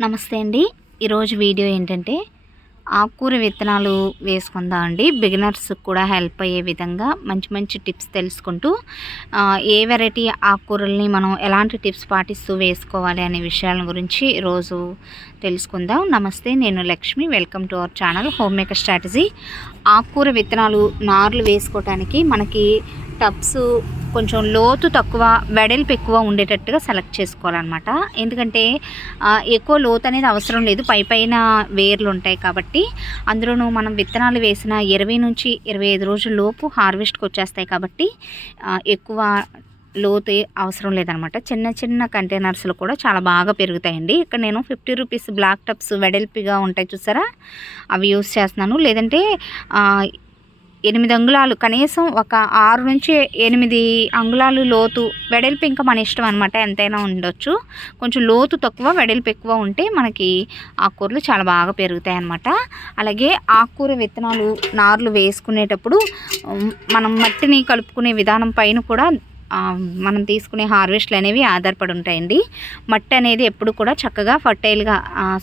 నమస్తే అండి. ఈరోజు వీడియో ఏంటంటే ఆకుకూర విత్తనాలు వేసుకుందాం అండి. బిగినర్స్కి కూడా హెల్ప్ అయ్యే విధంగా మంచి మంచి టిప్స్ తెలుసుకుంటూ ఏ వెరైటీ ఆకుకూరల్ని మనం ఎలాంటి టిప్స్ పాటిస్తూ వేసుకోవాలి అనే విషయాల గురించి ఈరోజు తెలుసుకుందాం. నమస్తే, నేను Lakshmi. Welcome to our channel home maker strategy. ఆకుకూర విత్తనాలు నార్లు వేసుకోవటానికి మనకి టబ్స్ కొంచెం లోతు తక్కువ, వెడల్పు ఎక్కువ ఉండేటట్టుగా సెలెక్ట్ చేసుకోవాలన్నమాట. ఎందుకంటే ఎక్కువ లోతు అనేది అవసరం లేదు, పైన వేర్లు ఉంటాయి కాబట్టి. అందులోనూ మనం విత్తనాలు వేసిన 20 నుంచి 25 రోజుల లోపు హార్వెస్ట్కి వచ్చేస్తాయి కాబట్టి ఎక్కువ లోతు అవసరం లేదనమాట. చిన్న చిన్న కంటైనర్స్లో కూడా చాలా బాగా పెరుగుతాయండి. ఇక్కడ నేను 50 రూపీస్ బ్లాక్ టబ్స్ వెడల్పుగా ఉంటాయి చూసారా, అవి యూస్ చేస్తున్నాను. లేదంటే 8 అంగుళాలు, కనీసం ఒక 6 నుంచి 8 అంగుళాలు లోతు, వెడల్పు ఇంకా మన ఇష్టం అనమాట, ఎంతైనా ఉండొచ్చు. కొంచెం లోతు తక్కువ, వెడల్పు ఎక్కువ ఉంటే మనకి ఆకుకూరలు చాలా బాగా పెరుగుతాయి అన్నమాట. అలాగే ఆకుకూర విత్తనాలు నార్లు వేసుకునేటప్పుడు మనం మట్టిని కలుపుకునే విధానం పైన కూడా మనం తీసుకునే హార్వెస్ట్లు అనేవి ఆధారపడి ఉంటాయండి. మట్టి అనేది ఎప్పుడు కూడా చక్కగా ఫర్టైల్గా,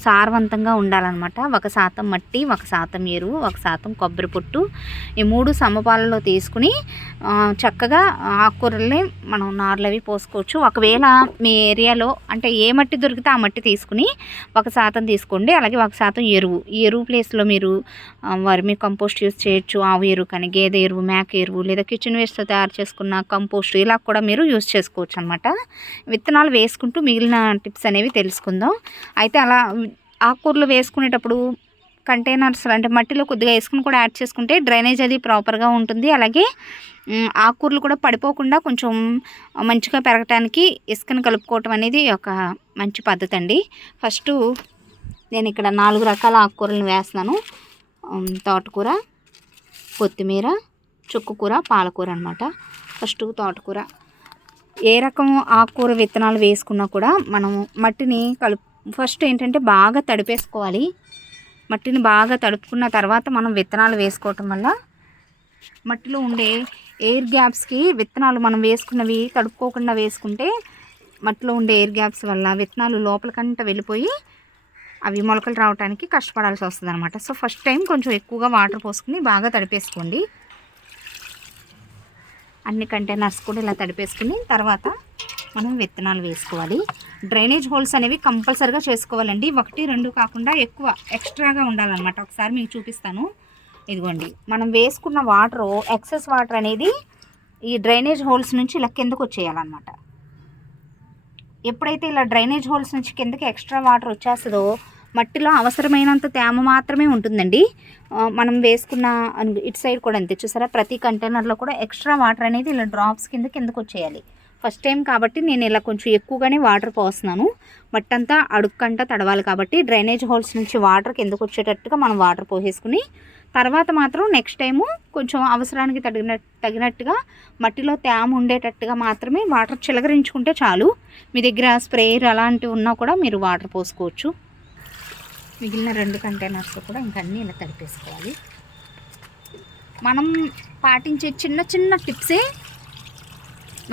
సారవంతంగా ఉండాలన్నమాట. 1% మట్టి, 1% ఎరువు, 1% కొబ్బరి పొట్టు, ఈ 3 సమపాలలో తీసుకుని చక్కగా ఆకుకూరల్ని మనం నార్లు అవి పోసుకోవచ్చు. ఒకవేళ మీ ఏరియాలో అంటే ఏ మట్టి దొరికితే ఆ మట్టి తీసుకుని 1% తీసుకోండి. అలాగే 1% ఎరువు, ఈ ఎరువు ప్లేస్లో మీరు వర్మీ కంపోస్ట్ యూస్ చేయొచ్చు. ఆవు ఎరువు కానీ, గేదె ఎరువు, మేక ఎరువు, లేదా కిచెన్ వేస్ట్తో తయారు చేసుకున్న కంపోస్ట్, ఇలా కూడా మీరు యూస్ చేసుకోవచ్చు అనమాట. విత్తనాలు వేసుకుంటూ మిగిలిన టిప్స్ అనేవి తెలుసుకుందాం. అయితే అలా ఆకుకూరలు వేసుకునేటప్పుడు కంటైనర్స్ అంటే మట్టిలో కొద్దిగా వేసుకుని కూడా యాడ్ చేసుకుంటే డ్రైనేజ్ అది ప్రాపర్గా ఉంటుంది. అలాగే ఆకుకూరలు కూడా పడిపోకుండా కొంచెం మంచిగా పెరగటానికి ఇసుకను కలుపుకోవటం అనేది ఒక మంచి పద్ధతి అండి. ఫస్ట్ నేను ఇక్కడ 4 రకాల ఆకుకూరలను వేస్తున్నాను. తోటకూర, కొత్తిమీర, చుక్కకూర, పాలకూర అనమాట. ఫస్ట్ తోటకూర. ఏ రకం ఆకుకూర విత్తనాలు వేసుకున్నా కూడా మనం మట్టిని ఫస్ట్ ఏంటంటే బాగా తడిపేసుకోవాలి. మట్టిని బాగా తడుపుకున్న తర్వాత మనం విత్తనాలు వేసుకోవటం వల్ల మట్టిలో ఉండే ఎయిర్ గ్యాప్స్కి విత్తనాలు మనం వేసుకున్నవి తడుపుకోకుండా వేసుకుంటే మట్టిలో ఉండే ఎయిర్ గ్యాప్స్ వల్ల విత్తనాలు లోపలికంట వెళ్ళిపోయి అవి మొలకలు రావడానికి కష్టపడాల్సి వస్తుంది అనమాట. సో ఫస్ట్ టైం కొంచెం ఎక్కువగా వాటర్ పోసుకుని బాగా తడిపేసుకోండి. అన్ని కంటైనర్స్ కూడా ఇలా తడిపేసుకుని తర్వాత మనం విత్తనాలు వేసుకోవాలి. డ్రైనేజ్ హోల్స్ అనేవి కంపల్సరీగా చేసుకోవాలండి. 1, 2 కాకుండా ఎక్కువ ఎక్స్ట్రాగా ఉండాలన్నమాట. ఒకసారి మీకు చూపిస్తాను. ఇదిగోండి, మనం వేసుకున్న వాటర్, ఎక్సెస్ వాటర్ అనేది ఈ డ్రైనేజ్ హోల్స్ నుంచి ఇలా కిందకు వచ్చేయాలన్నమాట. ఎప్పుడైతే ఇలా డ్రైనేజ్ హోల్స్ నుంచి కిందకి ఎక్స్ట్రా వాటర్ వచ్చేస్తుందో మట్టిలో అవసరమైనంత తేమ మాత్రమే ఉంటుందండి. మనం వేసుకున్న ఇటు సైడ్ కూడా అంతే, చూసారా, ప్రతి కంటైనర్లో కూడా ఎక్స్ట్రా వాటర్ అనేది ఇలా డ్రాప్స్ కిందకు వచ్చేయాలి. ఫస్ట్ టైం కాబట్టి నేను ఇలా కొంచెం ఎక్కువగానే వాటర్ పోస్తున్నాను. మట్టంతా అడుక్కంతా తడవాలి కాబట్టి డ్రైనేజ్ హోల్స్ నుంచి వాటర్ కిందకు వచ్చేటట్టుగా మనం వాటర్ పోసేసుకుని తర్వాత మాత్రం నెక్స్ట్ టైము కొంచెం అవసరానికి తగినట్టుగా మట్టిలో తేమ ఉండేటట్టుగా మాత్రమే వాటర్ చిలకరించుకుంటే చాలు. మీ దగ్గర స్ప్రేయర్ అలాంటివి ఉన్నా కూడా మీరు వాటర్ పోసుకోవచ్చు. మిగిలిన 2 కంటైనర్స్ కూడా ఇంకా అన్నీ ఇలా తడిపేసుకోవాలి. మనం పాటించే చిన్న చిన్న టిప్సే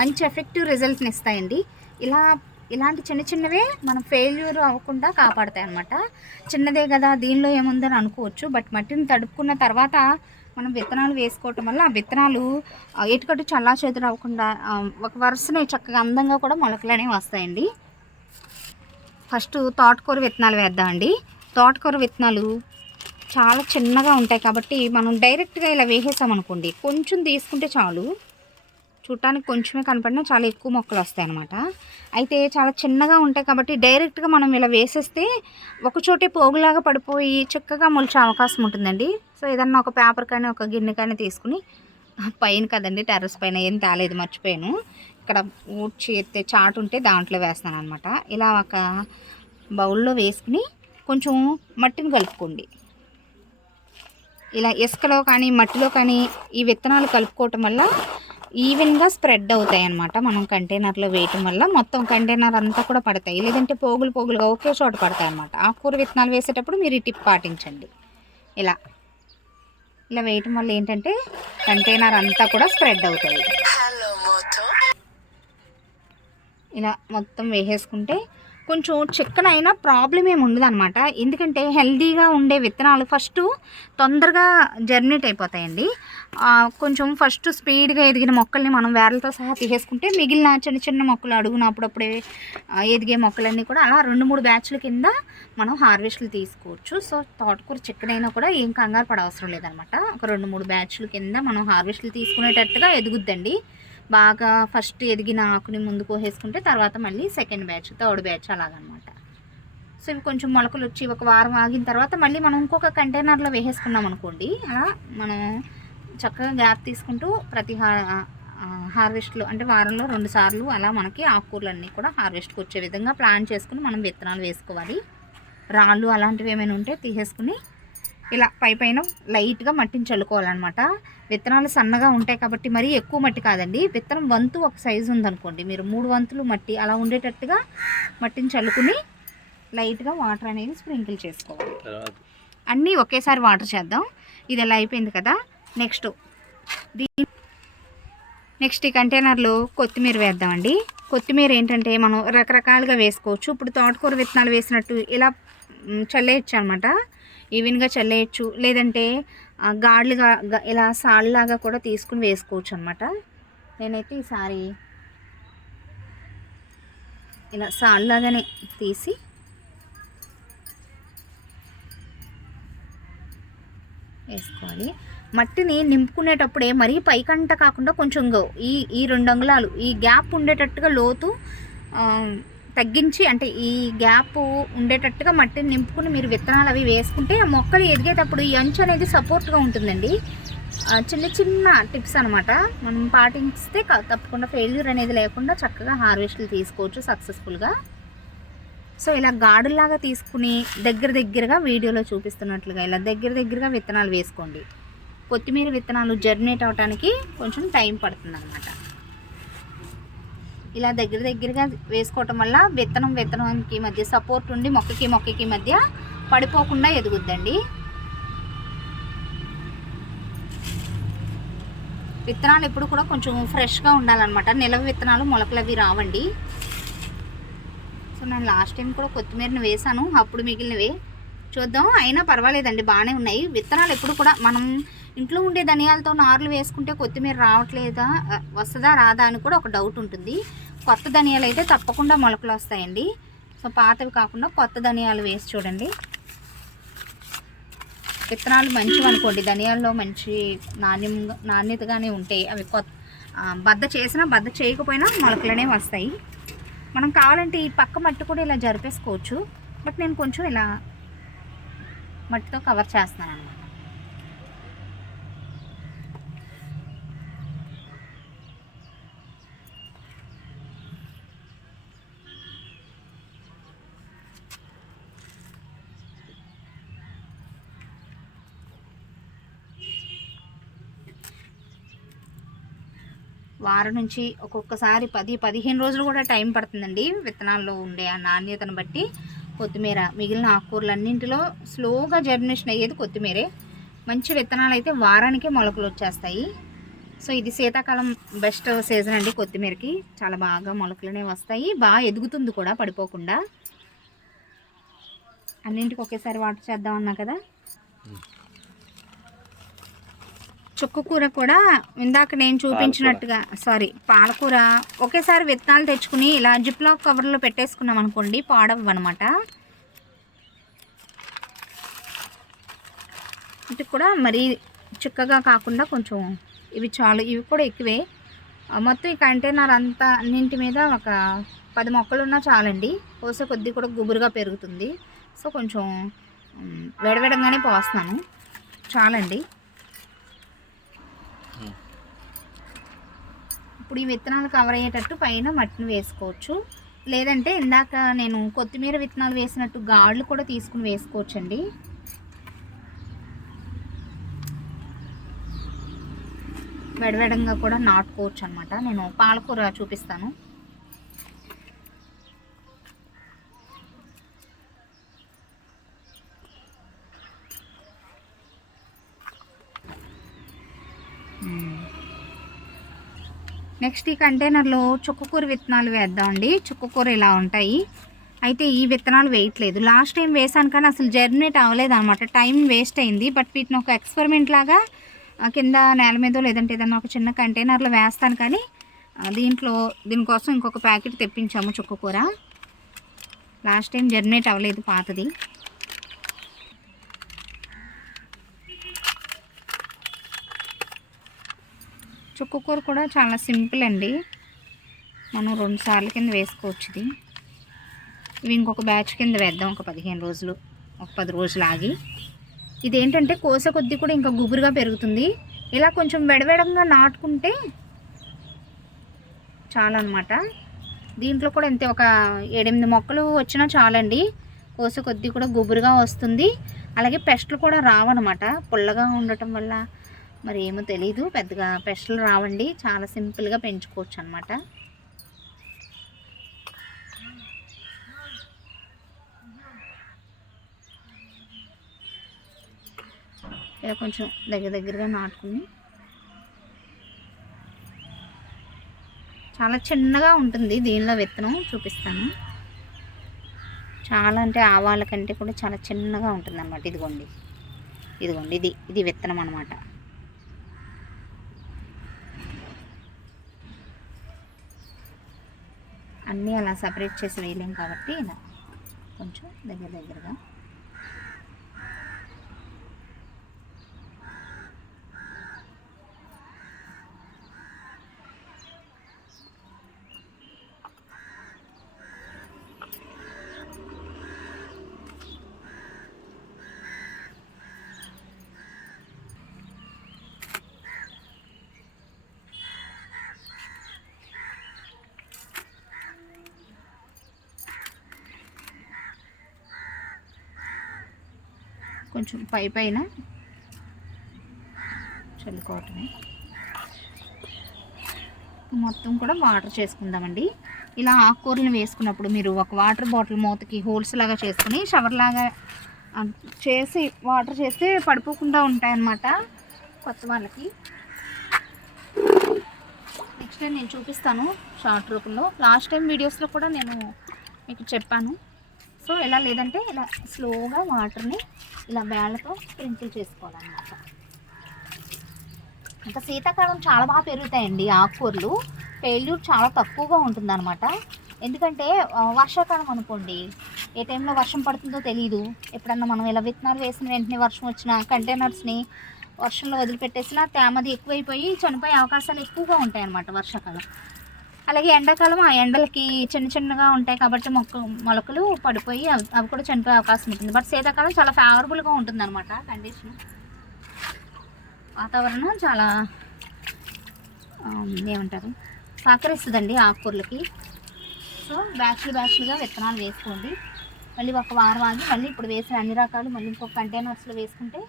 మంచి ఎఫెక్టివ్ రిజల్ట్ని ఇస్తాయండి. ఇలాంటి చిన్న చిన్నవే మనం ఫెయిల్యూర్ అవ్వకుండా కాపాడతాయి అన్నమాట. చిన్నదే కదా, దీనిలో ఏముందని అనుకోవచ్చు, బట్ మట్టిని తడుపుకున్న తర్వాత మనం విత్తనాలు వేసుకోవటం వల్ల ఆ విత్తనాలు ఎటుకట్టు చల్లా చేతులు అవ్వకుండా ఒక వరుసనే చక్కగా అందంగా కూడా మొలకలు అనేవి వస్తాయండి. ఫస్ట్ తోటకూర విత్తనాలు వేద్దామండి. తోటకూర విత్తనాలు చాలా చిన్నగా ఉంటాయి కాబట్టి మనం డైరెక్ట్గా ఇలా వేసేసామనుకోండి, కొంచెం తీసుకుంటే చాలు, చూడటానికి కొంచెమే కనపడినా చాలా ఎక్కువ మొక్కలు వస్తాయి అన్నమాట. అయితే చాలా చిన్నగా ఉంటాయి కాబట్టి డైరెక్ట్గా మనం ఇలా వేసేస్తే ఒకచోటే పోగులాగా పడిపోయి చక్కగా మొలిచే అవకాశం ఉంటుందండి. సో ఏదన్నా ఒక పేపర్ కానీ ఒక గిన్నె కానీ తీసుకుని, పైన కదండి టెర్రస్ పైన ఏం తేలేదు మర్చిపోయాను, ఇక్కడ ఊడ్చి ఎత్తే చాటు ఉంటే దాంట్లో వేస్తాను అనమాట. ఇలా ఒక బౌల్లో వేసుకుని కొంచెం మట్టిని కలుపుకోండి. ఇలా ఇసుకలో కానీ మట్టిలో కానీ ఈ విత్తనాలు కలుపుకోవటం వల్ల ఈవెన్గా స్ప్రెడ్ అవుతాయి అన్నమాట. మనం కంటైనర్లో వేయటం వల్ల మొత్తం కంటైనర్ అంతా కూడా పడతాయి, లేదంటే పోగులుగా ఒకే చోట పడతాయి అన్నమాట. ఆకుకూర విత్తనాలు వేసేటప్పుడు మీరు ఈ టిప్ పాటించండి. ఇలా వేయటం వల్ల ఏంటంటే కంటైనర్ అంతా కూడా స్ప్రెడ్ అవుతాయి. ఇలా మొత్తం వేసేసుకుంటే కొంచెం చిక్కన అయినా ప్రాబ్లం ఏమి ఉండదు అనమాట. ఎందుకంటే హెల్దీగా ఉండే విత్తనాలు ఫస్ట్ తొందరగా జర్మినేట్ అయిపోతాయండి. కొంచెం ఫస్ట్ స్పీడ్గా ఎదిగిన మొక్కల్ని మనం వేర్లతో సహా తీసేసుకుంటే మిగిలిన చిన్న చిన్న మొక్కలు అడుగున అప్పుడప్పుడే ఎదిగే మొక్కలన్నీ కూడా అలా 2-3 బ్యాచ్ల కింద మనం హార్వెస్ట్లు తీసుకోవచ్చు. సో తోటకూర చిక్కనైనా కూడా ఏం కంగారు పడవసరం లేదనమాట. ఒక 2-3 బ్యాచ్ల కింద మనం హార్వెస్ట్లు తీసుకునేటట్టుగా ఎదుగుద్దండి. బాగా ఫస్ట్ ఎదిగిన ఆకుని ముందు కోసేసుకుంటే తర్వాత మళ్ళీ సెకండ్ బ్యాచ్, థర్డ్ బ్యాచ్ అలాగనమాట. సో ఇవి కొంచెం మొలకలు వచ్చి ఒక వారం ఆగిన తర్వాత మళ్ళీ మనం ఇంకొక కంటైనర్లో వేసేసుకున్నాం అనుకోండి. అలా మనం చక్కగా గ్యాప్ తీసుకుంటూ ప్రతి హార్వెస్ట్లో అంటే వారంలో 2 సార్లు అలా మనకి ఆకుకూరలన్నీ కూడా హార్వెస్ట్కి వచ్చే విధంగా ప్లాన్ చేసుకుని మనం విత్తనాలు వేసుకోవాలి. రాళ్ళు అలాంటివి ఏమైనా ఉంటే తీసేసుకుని ఇలా పైన లైట్గా మట్టిని చల్లుకోవాలన్నమాట. విత్తనాలు సన్నగా ఉంటాయి కాబట్టి మరీ ఎక్కువ మట్టి కాదండి. విత్తనం వంతు ఒక సైజు ఉందనుకోండి, మీరు 3 వంతులు మట్టి అలా ఉండేటట్టుగా మట్టిని చల్లుకుని లైట్గా వాటర్ అనేది స్ప్రింకిల్ చేసుకోవాలి. అన్నీ ఒకేసారి వాటర్ చేద్దాం. ఇది ఎలా అయిపోయింది కదా. నెక్స్ట్ ఈ కంటైనర్లో కొత్తిమీర వేద్దామండి. కొత్తిమీర ఏంటంటే మనం రకరకాలుగా వేసుకోవచ్చు. ఇప్పుడు తోటకూర విత్తనాలు వేసినట్టు ఇలా చల్లేయచ్చు అనమాట. ఈవెన్గా చల్లేయచ్చు, లేదంటే గాడ్లుగా ఇలా సాళ్ళలాగా కూడా తీసుకుని వేసుకోవచ్చు అనమాట. నేనైతే ఈసారి ఇలా సాళ్ళలాగానే తీసి వేసుకోవాలి. మట్టిని నింపుకునేటప్పుడే మరీ పైకంట కాకుండా కొంచెం ఈ 2 అంగుళాలు ఈ గ్యాప్ ఉండేటట్టుగా లోతు తగ్గించి, అంటే ఈ గ్యాప్ ఉండేటట్టుగా మట్టిని నింపుకుని మీరు విత్తనాలు అవి వేసుకుంటే ఆ మొక్కలు ఎదిగేటప్పుడు ఈ అంచు అనేది సపోర్ట్గా ఉంటుందండి. చిన్న చిన్న టిప్స్ అనమాట. మనం పాటిస్తే తప్పకుండా ఫెయిల్యూర్ అనేది లేకుండా చక్కగా హార్వెస్ట్లు తీసుకోవచ్చు సక్సెస్ఫుల్గా. సో ఇలా గాడుల్లాగా తీసుకుని దగ్గరగా వీడియోలో చూపిస్తున్నట్లుగా ఇలా దగ్గరగా విత్తనాలు వేసుకోండి. కొత్తిమీర విత్తనాలు జర్మినేట్ అవడానికి కొంచెం టైం పడుతుంది అనమాట. ఇలా దగ్గరగా వేసుకోవటం వల్ల విత్తనానికి మధ్య సపోర్ట్ ఉండి మొక్కకి మధ్య పడిపోకుండా ఎదుగుద్దండి. విత్తనాలు ఎప్పుడు కూడా కొంచెం ఫ్రెష్గా ఉండాలన్నమాట. నిలవ విత్తనాలు మొలకలు అవి రావండి. సో నేను లాస్ట్ టైం కూడా కొత్తిమీరని వేసాను, అప్పుడు మిగిలినవి చూద్దాం. అయినా పర్వాలేదండి, బాగానే ఉన్నాయి. విత్తనాలు ఎప్పుడు కూడా మనం ఇంట్లో ఉండే ధనియాలతో నార్లు వేసుకుంటే కొత్తిమీర వస్తుందా రాదా అని కూడా ఒక డౌట్ ఉంటుంది. కొత్త ధనియాలు అయితే తప్పకుండా మొలకలు వస్తాయండి. సో పాతవి కాకుండా కొత్త ధనియాలు వేసి చూడండి. విత్తనాలు మంచివి అనుకోండి, ధనియాల్లో మంచి నాణ్యతగానే ఉంటాయి. అవి బద్ద చేసినా బద్ద చేయకపోయినా మొలకలనే వస్తాయి. మనం కావాలంటే ఈ పక్క మట్టి కూడా ఇలా జరిపేసుకోవచ్చు, బట్ నేను కొంచెం ఇలా మట్టితో కవర్ చేస్తున్నాను అన్నమాట. వారం నుంచి ఒక్కొక్కసారి 10-15 రోజులు కూడా టైం పడుతుందండి విత్తనాల్లో ఉండే ఆ నాణ్యతను బట్టి. కొత్తిమీర మిగిలిన ఆకుకూరలన్నింటిలో స్లోగా జర్మినేషన్ అయ్యేది కొత్తిమీరే. మంచి విత్తనాలు అయితే వారానికే మొలకలు వచ్చేస్తాయి. సో ఇది శీతాకాలం బెస్ట్ సీజన్ అండి కొత్తిమీరకి. చాలా బాగా మొలకలనే వస్తాయి, బాగా ఎదుగుతుంది కూడా పడిపోకుండా. అన్నింటికి ఒకేసారి వాటర్ చేద్దామన్నా కదా. చుక్కకూర కూడా ఇందాక నేను చూపించినట్టుగా పాలకూర ఒకేసారి విత్తనాలు తెచ్చుకుని ఇలా జిప్లాక్ కవర్లో పెట్టేసుకున్నాం అనుకోండి, పాడవు అనమాట. ఇది కూడా మరీ చిక్కగా కాకుండా కొంచెం ఇవి కూడా ఎక్కువే. మొత్తం ఈ కంటైనర్ అంతా అన్నింటి మీద ఒక 10 మొక్కలు ఉన్నా చాలండి. పోసే కొద్దీ కూడా గుబురుగా పెరుగుతుంది. సో కొంచెం వేడవేడంగానే పోస్తున్నాను, చాలండి. ఇప్పుడు ఈ విత్తనాలు కవర్ అయ్యేటట్టు పైన మట్టిని వేసుకోవచ్చు, లేదంటే ఇందాక నేను కొత్తిమీర విత్తనాలు వేసినట్టు గాళ్ళు కూడా తీసుకుని వేసుకోవచ్చండి. వెడవెడంగా కూడా నాటుకోవచ్చు అనమాట. నేను పాలకూర చూపిస్తాను. నెక్స్ట్ ఈ కంటైనర్లో చుక్కకూర విత్తనాలు వేద్దామండి. చుక్కకూర ఇలా ఉంటాయి. అయితే ఈ విత్తనాలు వేయట్లేదు. లాస్ట్ టైం వేసాను కానీ అసలు జర్మినేట్ అవ్వలేదు అనమాట. టైం వేస్ట్ అయింది. బట్ వీటిని ఒక ఎక్స్పెరిమెంట్ లాగా కింద నేల మీదో లేదంటే ఏదన్నా ఒక చిన్న కంటైనర్లో వేస్తాను. కానీ దీనికోసం ఇంకొక ప్యాకెట్ తెప్పించాము చుక్కకూర. లాస్ట్ టైం జర్మినేట్ అవ్వలేదు పాతది. చుక్కకూర కూడా చాలా సింపుల్ అండి. మనం 2 సార్లు కింద వేసుకోవచ్చు. ఇవి ఇంకొక బ్యాచ్ కింద వేద్దాం. ఒక 15 రోజులు, ఒక 10 రోజులు ఆగి. ఇదేంటంటే కోస కొద్దీ కూడా ఇంకా గుబురుగా పెరుగుతుంది. ఇలా కొంచెం వెడవెడంగా నాటుకుంటే చాలన్నమాట. దీంట్లో కూడా అంతే, ఒక 7-8 మొక్కలు వచ్చినా చాలండి. కోస కొద్దీ కూడా గుబురుగా వస్తుంది. అలాగే పెస్ట్లు కూడా రావన్నమాట. పుల్లగా ఉండటం వల్ల మరి ఏమో తెలీదు, పెద్దగా పెస్ట్లు రావండి. చాలా సింపుల్గా పెంచుకోవచ్చు అన్నమాట. ఇలా కొంచెం దగ్గరగా నాటుకుని, చాలా చిన్నగా ఉంటుంది దీనిలో విత్తనం. చూపిస్తాను. చాలా అంటే ఆవాల కంటే కూడా చాలా చిన్నగా ఉంటుంది అన్నమాట. ఇదిగోండి ఇది విత్తనం అన్నమాట. అన్నీ అలా సపరేట్ చేసి వేయలేం కాబట్టి ఇలా కొంచెం దగ్గరగా. కొంచెం పైన చల్లుకోవటమే. మొత్తం కూడా వాటర్ చేసుకుందామండి. ఇలా ఆకుకూరలు వేసుకున్నప్పుడు మీరు ఒక వాటర్ బాటిల్ మూతకి హోల్స్ లాగా చేసుకుని షవర్ లాగా చేసి వాటర్ చేస్తే పడిపోకుండా ఉంటాయన్నమాట కొత్త వాళ్ళకి. నెక్స్ట్ టైం నేను చూపిస్తాను షార్ట్ రూపంలో. లాస్ట్ టైం వీడియోస్లో కూడా నేను మీకు చెప్పాను. సో ఇలా లేదంటే ఇలా స్లోగా వాటర్ని ఇలా వేళ్ళతో స్ప్రింకిల్ చేసుకోవాలన్నమాట. ఇంకా శీతాకాలం చాలా బాగా పెరుగుతాయండి ఆకుకూరలు. ఫెయిల్యూర్ చాలా తక్కువగా ఉంటుందన్నమాట. ఎందుకంటే వర్షాకాలం అనుకోండి, ఏ టైంలో వర్షం పడుతుందో తెలియదు. ఎప్పుడన్నా మనం ఇలా విత్తనాలు వేసిన వెంటనే వర్షం వచ్చిన కంటైనర్స్ని వర్షంలో వదిలిపెట్టేసినా తేమది ఎక్కువైపోయి చనిపోయే అవకాశాలు ఎక్కువగా ఉంటాయన్నమాట వర్షాకాలం. అలాగే ఎండాకాలం ఆ ఎండలకి చిన్నగా ఉంటాయి కాబట్టి మొలకలు పడిపోయి అవి కూడా చనిపోయే అవకాశం ఉంటుంది. బట్ శీతాకాలం చాలా ఫేవరబుల్గా ఉంటుంది అనమాట. కండిషన్, వాతావరణం చాలా ఏమంటారు సహకరిస్తుందండి ఆకుకూరలకి. సో బ్యాచ్లుగా విత్తనాలు వేసుకోండి. మళ్ళీ ఒక వారం ఆగి మళ్ళీ ఇప్పుడు వేసిన అన్ని రకాలు మళ్ళీ ఇంకొక కంటైనర్స్లో వేసుకుంటే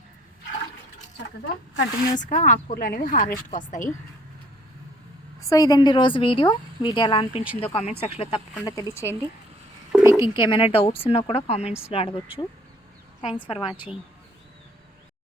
చక్కగా కంటిన్యూస్గా ఆకుకూరలు అనేవి హార్వెస్ట్కి వస్తాయి. సో ఇదండి రోజు వీడియో ఎలా అనిపించిందో కామెంట్ సెక్షన్లో తప్పకుండా తెలియచేయండి. మీకు ఇంకేమైనా డౌట్స్ ఉన్నా కూడా కామెంట్స్లో అడగచ్చు. Thanks for watching.